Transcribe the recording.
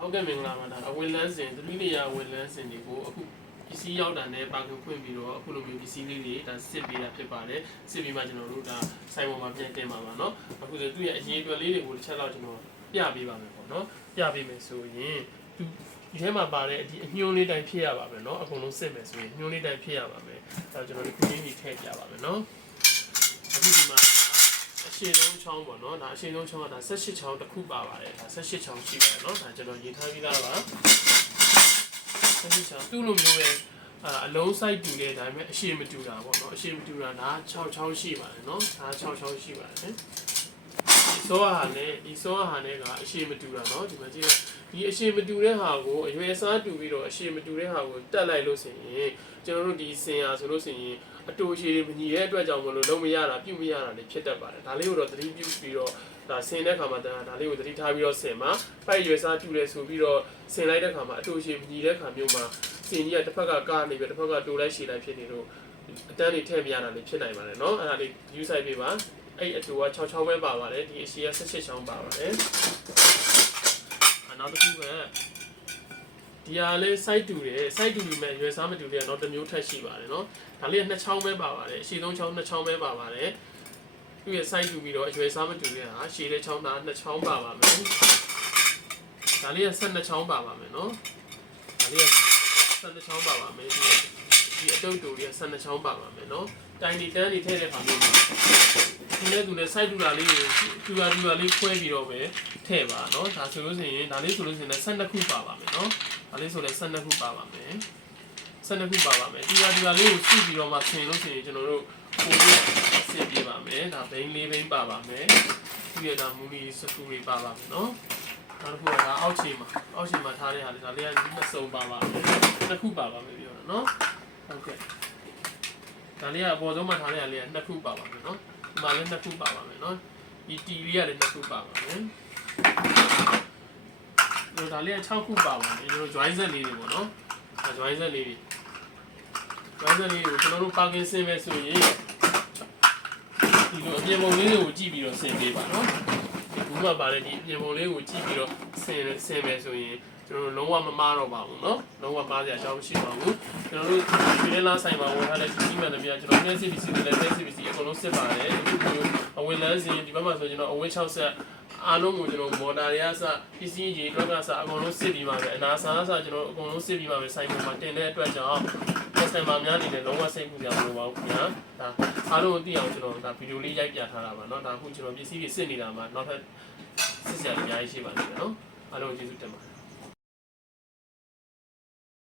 ဟုတ်ကဲ့မင်္ဂလာပါဒါအဝင်လန်းစဉ်သတိလေးရဝင်လန်းစဉ်တွေကိုအခုပစ္စည်းရောက်တာနဲ့ပါခင်ဖွင့်ပြီးတော့အခုလိုမျိုးပစ္စည်းလေးတွေဒါစစ်ပေးတာဖြစ်ပါတယ်စစ်ပြီးမှကျွန်တော်တို့ဒါဆိုင်ပေါ်မှာပြန်တင်ပါပါเนาะအခုဆိုသူ့ရဲ့အရေးအတွက်လေးတွေကိုတစ်ချက်လောက်ကျွန်တော်ပြပေးပါမယ်ပေါ့เนาะပြပေးမယ်ဆိုရင်သူဒီထဲမှာပါတဲ့ဒီအညွှန်းလေးတိုင်းဖြစ်ရပါမယ်เนาะအကုန်လုံးစစ်မယ်ဆိုရင်ညွှန်းလေးတိုင်းဖြစ်ရပါမယ်ဒါကျွန်တော်တို့ခင်းကြီးထည့်ပြပါမယ်เนาะအခုဒီမှာအရှည်ဆုံးချောင်းပေါ့နော်ဒါအရှည်ဆုံးချောင်းကဒါ18ချောင်းတစ်ခုပါပါတယ်ဒါ18ချောင်းရှိပါတယ်နော်ဒါကျွန်တော်ရေးထားပြီးသားပါ18ချောင်းသူ့လိုမျိုးပဲအလုံး site တူလေဒါပေမဲ့အရှည်မတူတာပေါ့နော်အရှည်မတူတာဒါ6ချောင်းရှိပါတယ်နော်ဒါ6ချောင်းရှိပါတယ်ဒီစောဟာနဲ့ကအရှည်မတူတာနော်ဒီမှာကြည့်လိုက်ဒီအရှည်မတူတဲ့ဟာကိုအရွယ်စားတူပြီးတော့အရှည်မတူတဲ့ဟာကိုတက်လိုက်လို့ဆိုရင်ကျွန်တော်တို့ဒီစင်ဟာဆိုလို့ဆိုရင်အတူရှိမညီတဲ့အတွက်ကြောင့်မလို့လုံးမရတာပြုတ်မရတာလည်းဖြစ်တတ်ပါတယ်ဒါလေးကိုတော့သတိပြုပြီးတော့ဒါဆင်တဲ့ခါမှာဒါလေးကိုသတိထားပြီးတော့ဆင်မှာပိုက်ရွယ်စားတူတယ်ဆိုပြီးတော့ဆင်လိုက်တဲ့ခါမှာအတူရှိမညီတဲ့ခါမျိုးမှာဆင်ကြီးကတစ်ဖက်ကကားနေပြီးတစ်ဖက်ကတိုးလိုက်ရှည်လိုက်ဖြစ်နေလို့အတန်းတွေထည့်မရတာလည်းဖြစ်နိုင်ပါတယ်เนาะအဲ့ဒါလေး view site ပေးပါအဲ့အတူက6ချောင်းပဲပါပါတယ်ဒီအရှည်က18ချောင်းပါပါတယ်နောက်တစ်ခုကဒီဟာလေး site တူတယ် site တူပြီးမဲ့ရွယ်စားမတူတဲ့တော့တစ်မျိုးထက်ရှိပါတယ်เนาะဒါလေးက2ချောင်းပဲပါပါတယ်အရှည်ဆုံးချောင်း2ချောင်းပဲပါပါတယ်သူ့ရဲ့ site တူပြီးတော့ရွယ်စားမတူတဲ့ဟာရှည်တဲ့ချောင်းသား2ချောင်းပါပါမယ်ဒါလေးက12ချောင်းပါပါမယ်เนาะဒါလေးက12ချောင်းပါပါမယ်ဒီအတုပ်တူလေးက12ချောင်းပါပါမယ်เนาะတိုင်ဒီတန်းဒီထည့်တဲ့ခါမျိုးမှာဒီနဲ့သူနဲ့ site တူတာလေးကိုတူတာလေးခွဲပြီးတော့ပဲထည့်ပါเนาะဒါဆိုလို့ဆိုရင်ဒါလေးဆိုလို့ဆိုရင်12ခုပါပါမယ်เนาะဒါလေးဆိုလည်း12ခုပါပါမယ်12ခုပါပါမယ်တူတာလေးကိုစုပြီးတော့မှဆင်လို့ဆိုရင်ကျွန်တော်တို့ပို့ပြီးဆင်ပြပါမယ်ဒါဘိန်းလေးဘိန်းပါပါမယ်ဒီရတာမူလီစကူလေးပါပါမယ်เนาะနောက်တစ်ခုကဒါအောက်ခြေမှာထားတဲ့ဟာလေးဒါလေးကနှစ်စုံပါပါမယ်နှစ်ခုပါပါမယ်ပြောတော့เนาะဟုတ်ကဲ့ဒါလေးကအပေါ်ဆုံးမှာထားတဲ့ဟာလေးကနှစ်ခုပါပါမယ်เนาะဒီမှာလည်းနှစ်ခုပါပါမယ်เนาะဒီတီလေးကလည်းနှစ်ခုပါပါမယ်ဒါလေးက6ခုပါပါမယ်ကျွန်တော် join set လေးတွေပေါ့နော်အဲ join set လေးတွေကိုကျွန်တော်တို့ပါကင်ဆင်ပဲဆိုရင်ဒီလိုအပြင်ပုံလေးတွေကိုကြည့်ပြီးတော့ဆင်ပေးပါနော်ဒီဘူးမှာပါတဲ့ဒီအပြင်ပုံလေးကိုကြည့်ပြီးတော့ဆင်ပဲဆိုရင်ကျွန်တော်တို့လုံးဝမမားတော့ပါဘူးเนาะလုံးဝမားစရာအကြောင်းမရှိပါဘူးကျွန်တော်တို့ဒီနေ့လားဆိုင်မှာဝင်ထားတဲ့ဒီမှန်တယ်များကျွန်တော် CPC နဲ့ CPC အကုန်လုံးစစ်ပါတယ်ဒီလိုအဝင်လန်းစီဒီဘက်မှာဆိုကျွန်တော်အဝင်း6ဆက်အားလုံးကိုကျွန်တော်မော်တာတွေကစပစ္စည်းကြီးတော့ကစအကုန်လုံးစစ်ပြီးပါမယ်အနာစာစကျွန်တော်အကုန်လုံးစစ်ပြီးပါမယ်ဆိုင်ပေါ်မှာတင်တဲ့အတွက်ကြောင့် customer များနေတယ်လုံးဝစိတ်ကူကြမလို့ပါဘူးခင်ဗျာဒါအားလုံးသိအောင်ကျွန်တော်ဒါဗီဒီယိုလေးရိုက်ပြထားတာပါเนาะဒါအခုကျွန်တော်ပစ္စည်းတွေစစ်နေတာမှာနောက်ထပ်စစ်စရာအများကြီးရှိပါသေးတယ်เนาะအားလုံးကျေးဇူးတင်ပါတယ်